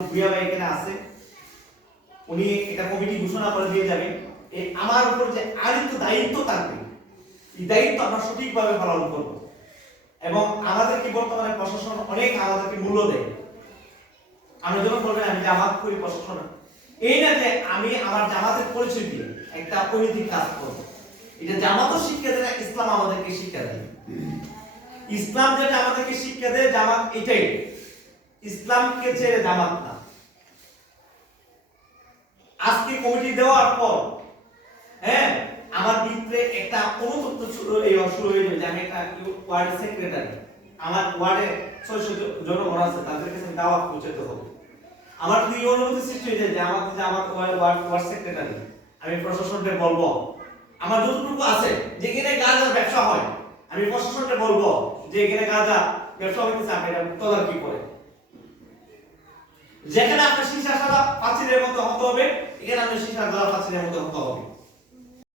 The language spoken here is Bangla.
ভুইয়া ভাই এখানে উনি এটা কমিটি ঘোষণা করে দিয়ে এই আমার উপর যে আরিত দায়িত্ব থাকবে, এই দায়িত্ব আমরা সঠিকভাবে পালন করব। এবং বর্তমানে প্রশাসন অনেক আমাদেরকে মূল্য দেয়। যখন বলবেন, আমি জামাত করি প্রশাসন। এই না যে আমি আমার জামাতের পরিচয় দিয়ে একটা অনৈতিক কাজ করব। এটা জামাতও শিক্ষা দেয় ইসলাম আমাদেরকে শিক্ষা দেয়। ইসলাম যেটা আমাদেরকে শিক্ষা দেয়, জামাত এটাই। ইসলামকে ছেড়ে জামাত না আজকে কমিটি দেওয়ার পর হ্যাঁ আমার ভিতরে একটা অনুতপ্ত শুরু হয়ে যাবে যে আমি একটা ওয়ার্ড সেক্রেটারি আমার ওয়ার্ডে ছয়শো জনগণ আছে, তাদের কাছে দাওয়াত পৌঁছাতে হবে। আমার যদি অনুভূতি সৃষ্টি হয়ে যায় যে আমার যে আমার ওয়ার্ড ওয়ার্ড সেক্রেটারি আমি প্রশাসনকে বলব। আমার যতটুকু আছে, যেখানে গাঁজার ব্যবসা হয়, আমি প্রশাসনকে বলব যে এখানে গাঁজা ব্যবসা হইতেছে, আপনি তদারকি করে যেখানে আপনার মতো হতে হবে এখানে আমি সীসা সাদা পাঁচিলের মতো হতে হবে।